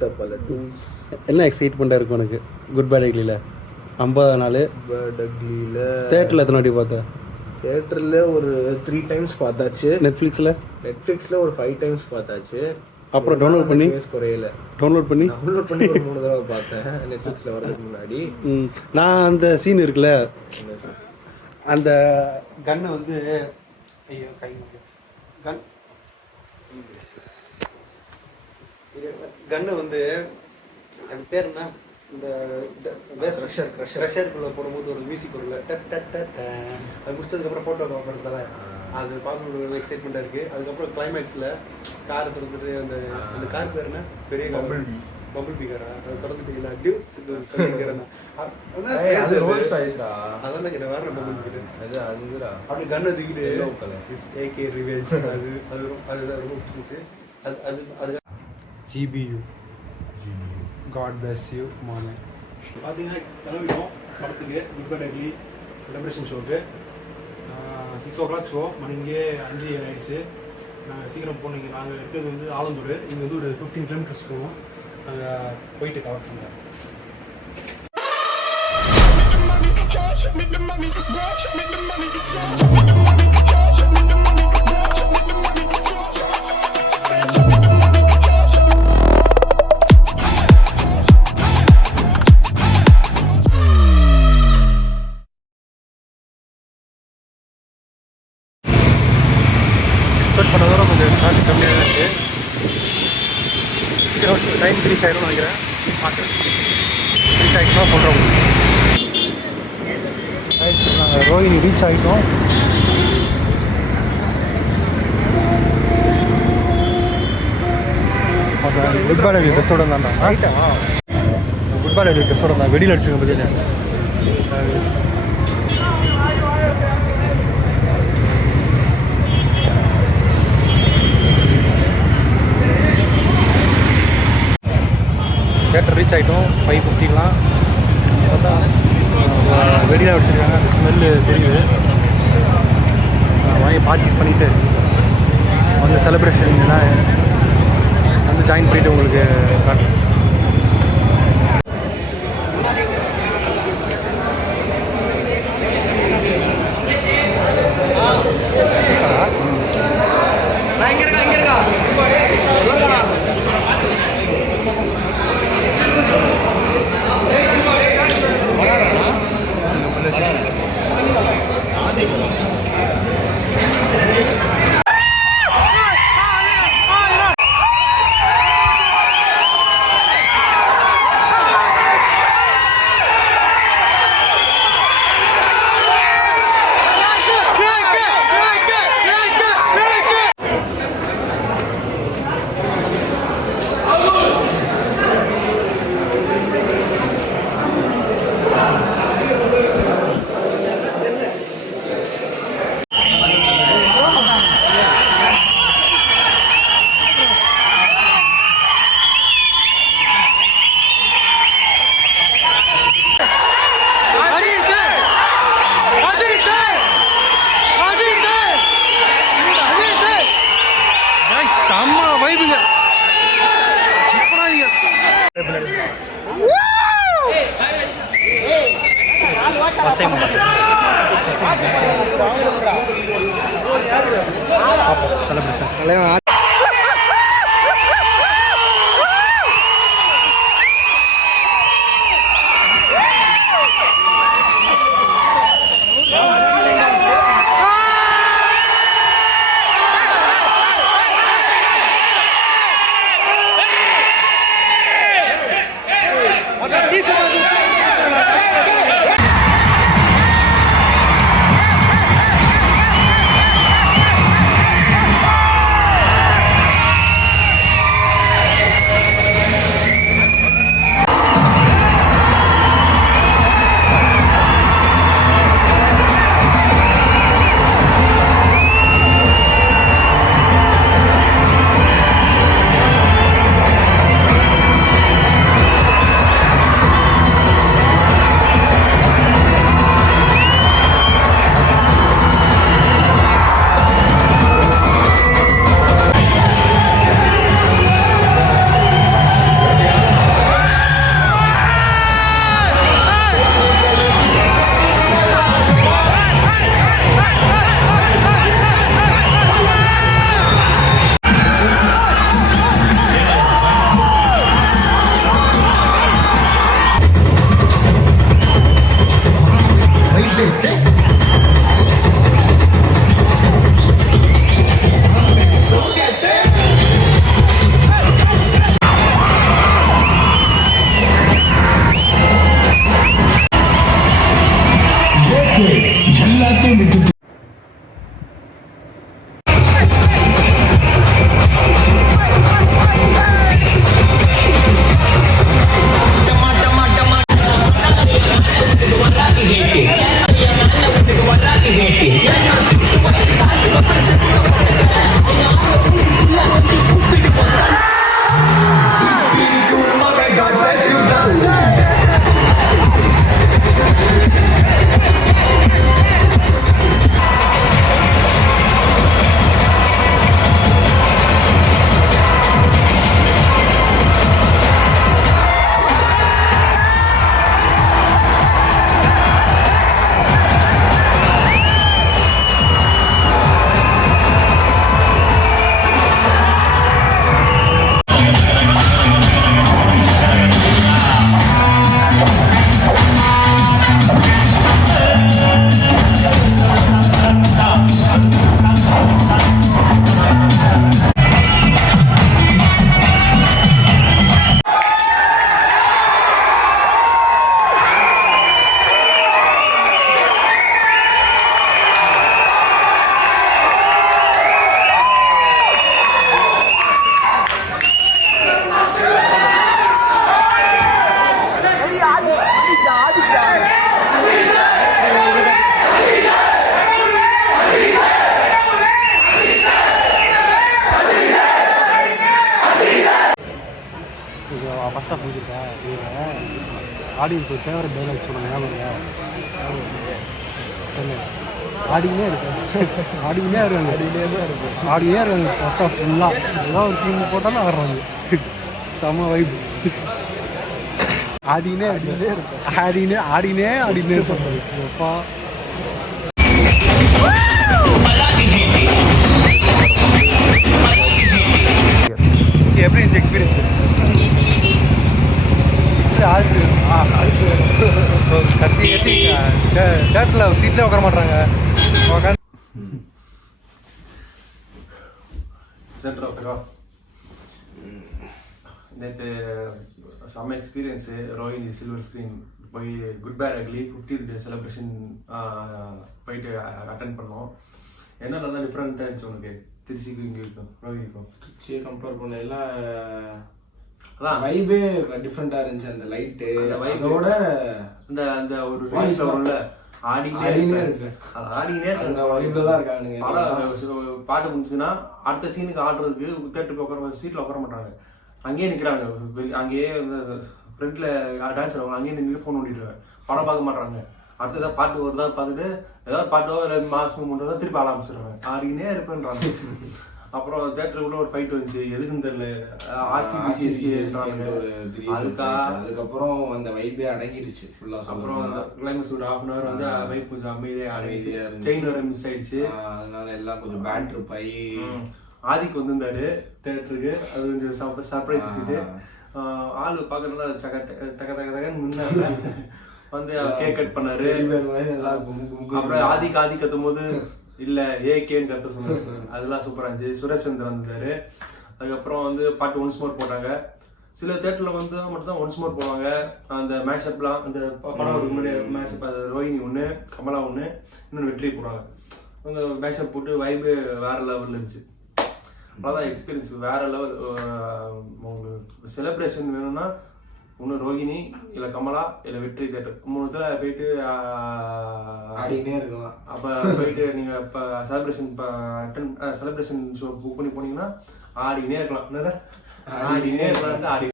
பல டூல்ஸ். என்ன எக்ஸைட்மெண்ட்டாக இருக்கும் உனக்கு குட் பேட் அக்லியில் 50 நாள்? பேட் அக்லியில் தேட்டரில் எத்தனை வாட்டி பார்த்தா? தேட்டரில் ஒரு 3 times பார்த்தாச்சு. நெட்ஃப்ளிக்ஸில் ஒரு 5 times பார்த்தாச்சு. அப்புறம் டவுன்லோட் பண்ணி குறையல டவுன்லோட் பண்ணி ஒரு 3 தடவை பார்த்தேன் நெட்ஃப்ளிக்ஸில் வரதுக்கு முன்னாடி. நான் அந்த சீன் இருக்குல்ல, அந்த கன்னை வந்து ஐயோ கை கன்னை வந்து அது பேர் என்ன, இந்த க்ரஷருக்குள்ளே போடும்போது ஒரு மியூசிக் வரும்ல, டட் டட் டட், அது முடிச்சதுக்கப்புறம் ஃபோட்டோ பார்க்குறதால அது பார்க்கணும் எக்ஸைட்மெண்ட்டாக இருக்குது. அதுக்கப்புறம் கிளைமேக்ஸில் காரை திறந்துட்டு அந்த கார் பேர் என்ன, பெரிய பம்பிள் பி காரா, அது திறந்துட்டீங்களா அதான் கேட்டேன், வேற பம்பிள் பி அப்படி கன்னை தூக்கிட்டு ஏகே ரிவெஞ்ச், அதுதான் ரொம்ப பிடிச்சிச்சு. அது GBU god bless you morning. பார்த்தீங்கன்னா கிளம்பிட்டோம் படத்துக்கு, குட் பேட் அக்லி செலிப்ரேஷன் ஷோக்கு. 6 o'clock ஷோ, மணி இங்கே 5 ஆயிடுச்சு. நாங்கள் சீக்கிரம் போனீங்க. நாங்கள் இருக்கிறது வந்து ஆலந்தூர், இங்கே வந்து ஒரு 15 kilometers போகணும். நாங்கள் போயிட்டு கவர் பண்ணுறோம். எக்ஸ்பெக்ட் பண்ணதோட கொஞ்சம் டிராஃபிக் கம்மியாக இருக்குது. சீக்கிரம் டைம் ரீச் ஆகிடும் நினைக்கிறேன். பார்த்து ரீச் ஆகிட்டு தான் சொல்கிறோம். நாங்கள் ரோஹினி ரீச் ஆகிட்டோம். குட் பேட் அக்லி ட்ரெஸ்ஸோட தான்டா, குட் பேட் அக்லி ட்ரெஸ்ஸோட தான் வெடியில் அடிச்சுக்க பதில். தேட்டர் ரீச் ஆகிட்டோம் 5:50லாம். பார்த்தா வெடியில் அடிச்சிருக்காங்க, அந்த ஸ்மெல்லு தெரியுது. வாங்கி பார்க்கிங் பண்ணிவிட்டு வந்து செலிப்ரேஷன் எல்லாம் வந்து ஜாயின் பண்ணிவிட்டு உங்களுக்கு காட்டுறேன். செம்ம வைபுங்க, மிஸ் பண்ணாதீங்க. First time celebration. இது ஃபர்ஸ்ட் ஆஃப் முடிச்சிருக்கா ஆடியன்ஸ் ஒரு ஃபேவரட் டைலாக் சொன்னாங்க ஞாபகம் சொல்லு ஆடினே இருக்காங்க ஆடினே இருக்காங்க ஆடினே இருக்காங்க ஃபர்ஸ்ட் ஆஃப் ஃபுல்லாக ஏதாவது ஒரு சீன் போட்டாலும் ஆடுறாங்க செம்ம வைப் ஆடினே ஆடினே ஆடினே ஆடினே சொல்கிறது எப்பா எப்படி இருந்துச்சு எக்ஸ்பீரியன்ஸ் ஆச்சு கத்தி கத்தி தேட்டரில் சீட்லேயே உட்கார மாட்டாங்க உட்காந்து சென்டர் ஓகேவா நேற்று செம்ம எக்ஸ்பீரியன்ஸு ரோஹினி சில்வர் ஸ்க்ரீன் போய் good bad ugly 50th day celebration போயிட்டு அட்டென்ட் பண்ணோம். என்ன நல்லா டிஃப்ரெண்ட்டாக இருந்துச்சு உனக்கு திருச்சிக்கும் இங்கே இருக்கும் ரோஹினிக்கும்? திருச்சியை கம்பேர் பண்ண எல்லாம் அதான் வைபே டிஃப்ரெண்ட்டாக இருந்துச்சு. அந்த லைட்டு அந்த வைபோட அந்த அந்த ஒரு வாய்ஸ் வரும்ல ஆடினே இருக்கு ஆடினே அந்த வைப்ல தான் இருக்கானுங்க. பல பாட்டு முடிஞ்சுன்னா அடுத்த சீனுக்கு ஆடுறதுக்கு தேட்டருக்கு உட்கார சீட்டில் உட்கார மாட்டாங்க, அங்கேயே நிற்கிறாங்க. அங்கேயே வந்து ஃப்ரெண்டில் டான்ஸ் ஆடுவாங்க, அங்கேயே நின்று ஃபோன் ஓடிட்டுருவேன். படம் பார்க்க மாட்டாங்க. அடுத்ததான் பாட்டு ஒரு தான் பார்த்துட்டு ஏதாவது பாட்டோ இல்லை மாதம் மட்டும் தான் திருப்பி ஆட ஆரம்பிச்சிடுவாங்க. ஆடினே இருப்பேன்றாங்க. அப்புறம் தேட்டருக்குள்ள ஒரு ஃபைட் வந்துச்சு, எதுக்குன்னு தெரியல. அதுக்கப்புறம் அந்த வைப்பே அடங்கிருச்சு ஃபுல்லா. அப்புறம் கிளைமேக்ஸ் ஒரு ½ hour வந்து வைப் கொஞ்சம் அமைதியாக அடங்கிச்சு. செயின் வர மிஸ் ஆயிடுச்சு, அதனால எல்லாம் கொஞ்சம் பேட்ரு பை. ஆதிக்கு வந்திருந்தாரு தேட்டருக்கு, அது கொஞ்சம் சர்ப்ரைஸ் இது. ஆளு பார்க்கறதுனால தக தகன்னு முன்னாடி வந்து கேக் கட் பண்ணாரு. அப்புறம் ஆதி கத்தும் போது இல்ல ஏகேன்னு கத்த சொன்னாரு, அதெல்லாம் சூப்பரா இருந்துச்சு. சுரேஷ் சந்திரன் வந்தாரு. அதுக்கப்புறம் வந்து பாட்டு ஒன்ஸ் மோர் போட்டாங்க. சில தேட்டர்ல வந்து மட்டும் தான் ஒன்ஸ் மோர் போவாங்க. அந்த மேஷப்லாம் அந்த படம் முன்னாடி மேஷப், அது ரோஹினி ஒன்று, கமலா ஒன்று, இன்னொன்று வெற்றி போடுறாங்க. அந்த மேஷப் போட்டு வைபு வேற லெவலில் இருந்துச்சு. அவ்வளோதான் எக்ஸ்பீரியன்ஸ் வேற லெவல். உங்களுக்கு செலிப்ரேஷன் வேணும்னா ஒன்று ரோஹினி இல்லை கமலா இல்லை வெற்றி தேட்டர், 3 போயிட்டு ஆடினே இருக்கலாம். அப்போ போயிட்டு நீங்கள் இப்போ செலிப்ரேஷன் ஷோ புக் பண்ணி போனீங்கன்னா ஆடினே இருக்கலாம். ஆடினே இருக்கலாம்.